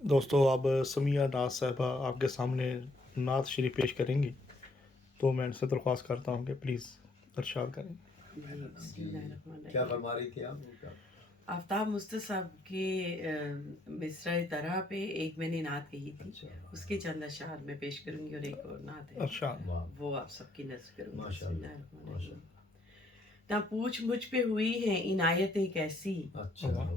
دوستو اب سمیہ ناز صاحبہ آپ کے سامنے نعت شریف پیش کریں گی، تو میں ان سے درخواست کرتا ہوں کہ پلیز ارشاد کریں۔ بسم اللہ الرحمن الرحیم۔ کیا فرما رہی تھی آپ؟ آفتاب مستر صاحب کے مصرع طرح پہ ایک میں نے نعت کہی تھی، اس کے چند اشعار میں پیش کروں گی، اور ایک اور نعت ہے ارشاد۔ وہ آپ سب کی نظر کروں گی۔ بسم اللہ الرحمن الرحیم۔ نہ پوچھ مجھ پہ ہوئی ہیں عنایتیں کیسی،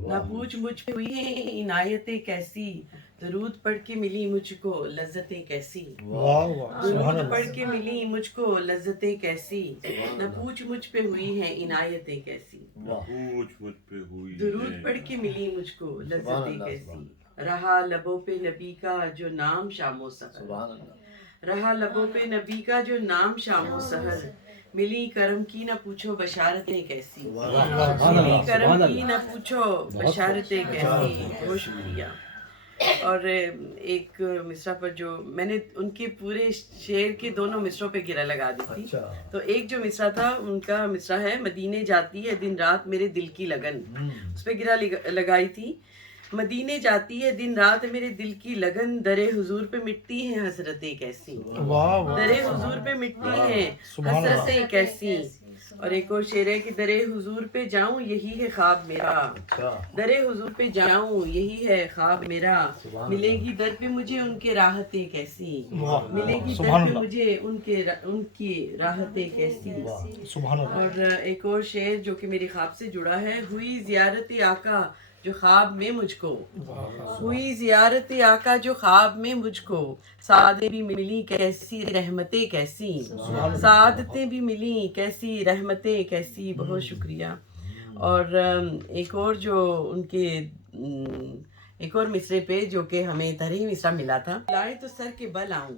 نہ پوچھ مجھ پہ ہوئی ہیں عنایتیں کیسی، درود پڑھ کے ملی مجھ کو لذتیں کیسی، واہ واہ، سبحان درود پڑھ اللہ۔ کے ملی مجھ کو لذتیں کیسی، نہ پوچھ مجھ پہ ہوئی ہیں عنایتیں کیسی، پوچھ مجھ پہ ہوئی درود پڑھ کے ملی مجھ کو لذتیں کیسی، رہا لبوں پہ نبی کا جو نام شام و سحر، رہا لبوں پہ نبی کا جو نام شام و سحر، ملی کرم کی نہ پوچھو بشارتیں کیسی، ملی کرم کی نہ پوچھو بشارتیں کیسی، بہت شکریہ۔ اور ایک مصرع پر جو میں نے ان کے پورے شعر کے دونوں مصروں پہ گرہ لگا دی تھی، تو ایک جو مصرع تھا ان کا مصرع ہے مدینے جاتی ہے دن رات میرے دل کی لگن، اس پہ گرہ لگائی تھی، مدینے جاتی ہے دن رات میرے دل کی لگن، در حضور پہ مٹتی ہیں حسرتیں کیسی، واہ واہ، در حضور پہ مٹتی ہیں حسرتیں کیسی۔ اور ایک اور شعر ہے کہ در حضور پہ جاؤں یہی ہے خواب میرا، در حضور پہ جاؤں یہی ہے خواب میرا، ملے گی در پہ مجھے ان کے راحتیں کیسی، ملے گی در پہ مجھے ان کی راحتیں کیسی۔ سبحان اللہ۔ اور ایک اور شعر جو کہ میری خواب سے جڑا ہے، ہوئی زیارت آقا جو خواب میں مجھ کو، ہوئی زیارت آقا جو خواب میں مجھ کو، سعادتیں بھی ملی کیسی رحمتیں کیسی، سعادتیں بھی ملی کیسی رحمتیں کیسی، بہت شکریہ۔ اور ایک اور جو ان کے ایک اور مصرے پہ جو کہ ہمیں طرح مصرع ملا تھا، بلائیں تو سر کے بل آؤں،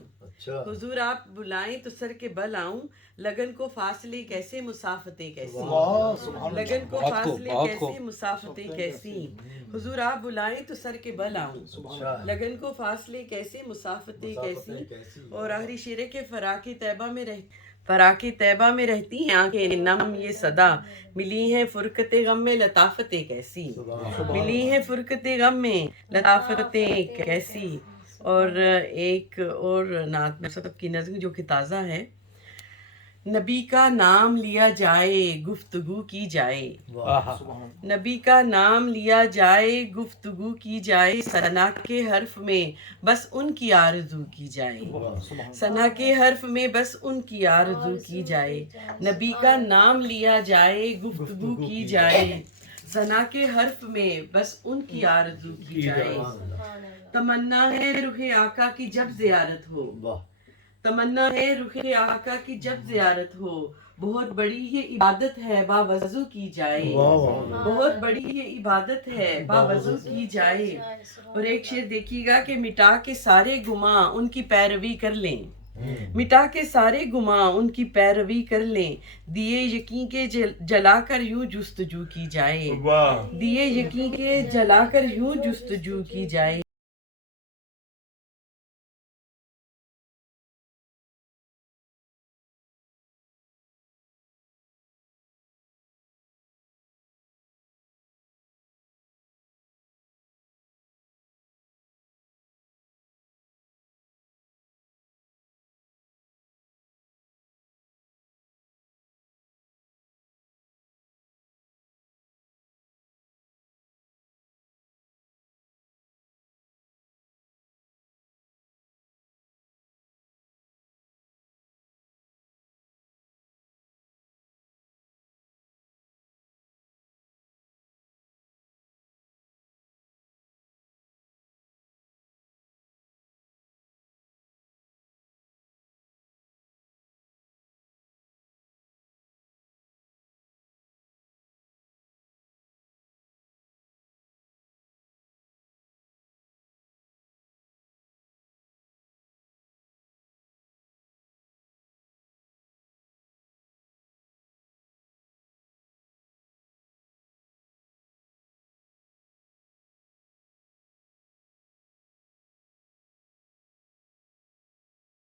حضور آپ بلائیں تو سر کے بل آؤں، لگن کو فاصلے کیسے مسافتیں کیسی، لگن کو فاصلے کیسے مسافتیں کیسی، حضور آپ بلائیں تو سر کے بل آؤں، لگن کو فاصلے کیسے مسافتیں کیسی۔ اور آخری شعر ہے کہ فراق طیبہ میں رہتی ہیں آنکھیں نم یہ صدا، ملی ہیں فرقت غم میں لطافتیں کیسی، ملی ہیں فرقت غم میں لطافتیں کیسی۔ اور ایک اور نعت میں سب کی نظم جو کہ تازہ ہے، نبی کا نام لیا جائے گفتگو کی جائے، نبی کا نام لیا جائے گفتگو کی جائے، ثنا کے حرف میں بس ان کی آرزو کی جائے، ثنا کے حرف میں بس ان کی آرزو کی جائے، نبی کا نام لیا جائے گفتگو کی جائے، ثنا کے حرف میں بس ان کی آرزو کی جائے، تمنا ہے رخ آقا کی جب زیارت ہو، تمنا ہے رخ آقا کی جب زیارت ہو، بہت بڑی یہ عبادت ہے باوضو کی جائے، بہت بڑی یہ عبادت ہے باوضو کی جائے۔ اور ایک شعر دیکھیے گا کہ مٹا کے سارے گماں ان کی پیروی کر لیں، مٹا کے سارے گماں ان کی پیروی کر لیں، دیے یقین کے جلا کر یوں جستجو کی جائے، دیے یقین کے جلا کر یوں جستجو کی جائے۔